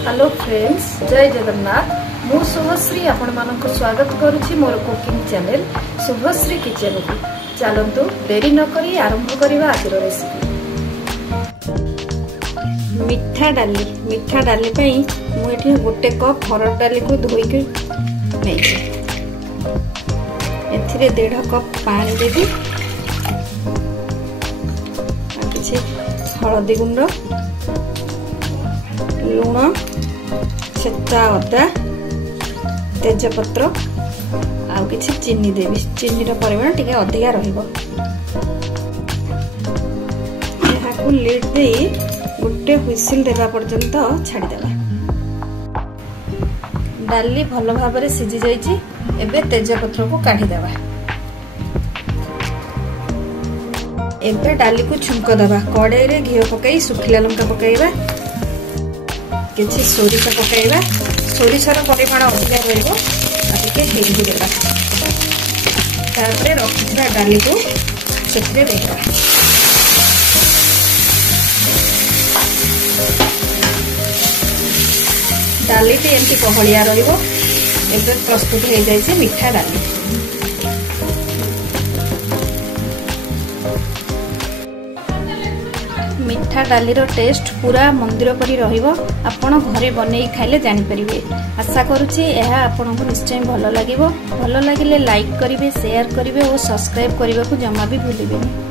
Hello friends, जय जगन्नाथ। मु शुभश्री आपण मानक स्वागत करुछि मोर कुकिंग चैनल शुभश्री किचन को। चलंतु देरी न करी आरंभ करिवा आजिर रेसिपी। मीठा डाली पई मु एठी गोटे कप हरड़ डाली को धोई के नेछि। एथिरे 1.5 कप पानी देबी, किछि हळदी गुंड, लुण, छेचा अदा, तेजपत्र आउ किछि चीनी देबी। चीनी रो परिमाण टिके अधिका रहिबो। एहाकु लीड देई गोटे हुइसिल देबा पर्यंत छाडी देबा। डाली भलो भाबरे सिझी जाईची। एबे तेजपत्र को काढी देबा। एबे डाली को छुंक देबा। कड़ाई रे घी पकाई सुखिला लंका पकाइबा, किछि सोरिष पकाइबा। सोरिषर परिमाण अधिका रहिबो। आके हेंगी देबा। तारपरे रखिबा डाली को सेतरे देबा। डाली टे एमती पहलिया रहिबो। एबे प्रस्तुत हो जाइछे मीठा डाली। मीठा डाली रो टेस्ट पूरा मंदिर परी रहिबो। आपण घरे बनै खाइले जानि परिबे। आशा करूछि एहा आपनको निश्चय भलो लागिबो। भलो लागिले लाइक करिवे, शेयर करिवे और सब्सक्राइब करबा को जमा भी भूलिबेनी।